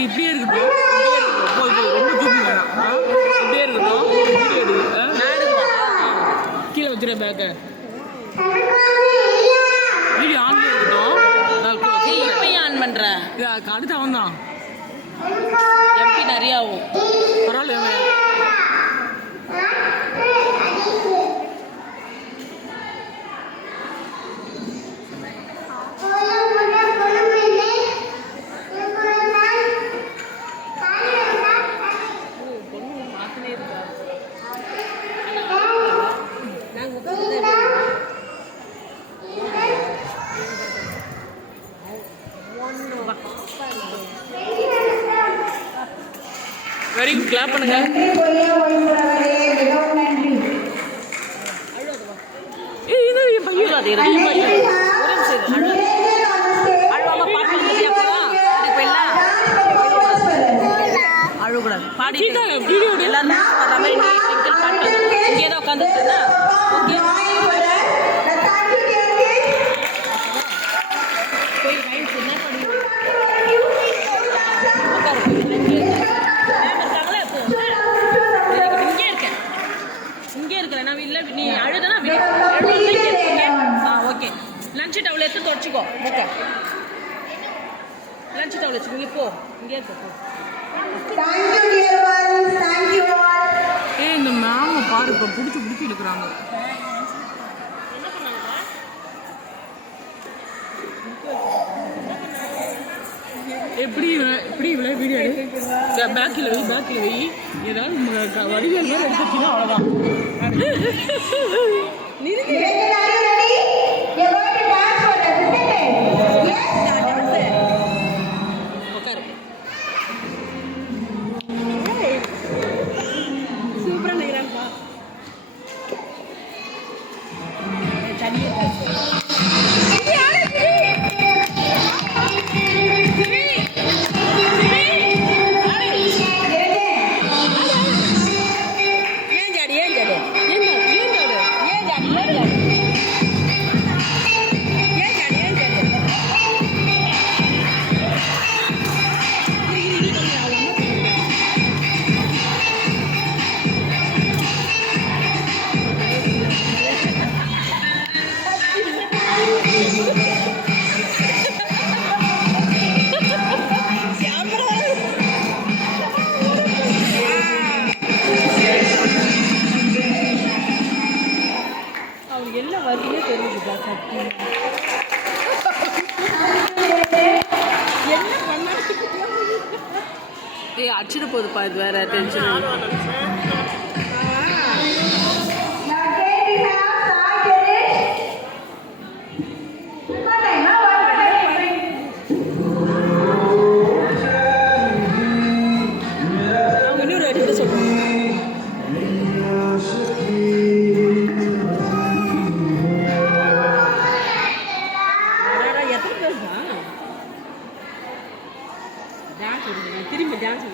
இப்படியே இருக்கட்டும், இப்படியே இருக்கட்டும். போய் ரொம்ப தூக்கி வேணாம். இப்படியே இருக்கட்டும். வீடியோ எடு. கீழே வச்சுரு பேக்கை. வீடியோ ஆன்ல இருக்கட்டும். இப்போ ஆன் பண்ணுறேன். அடுத்து அவன் தான் எம்பி நிறைய ஆகும். பரவாயில்ல. Very good. கிளாப் பண்ணுங்க. அழுகக்கூடாது. பாடி எல்லாரும் வர்ற மாதிரி பாட்டு இங்கே தான் உட்காந்துருக்குன்னா ஓகே. நீ அழுதுனா ஓகே. லஞ்ச் டவுல் எடுத்து தொடச்சிக்கோ. ஓகே, லஞ்ச் டவுல் வச்சு இங்கே போ. இங்கே இருக்க. இந்த மேம் பாரு இப்போ பிடிச்சி எடுக்கிறாங்க. எப்படி இவ்வளோ வீடியோ பேக்கில் வை. ஏதாவது வடிவேல் மாதிரி எடுத்துட்டீங்கன்னா அவ்வளோதான். சூப்பராக நினைக்கிறான்ப்பா. என்ன வருதுன்னே தெரியுதுப்பா. சக்தி என்ன பண்ண அடிச்சிட போகுதுப்பா. இது வேற டென்ஷன். இன்னொரு வாட்டி கூட சொல்றேன். திரும்பி டான்ஸ்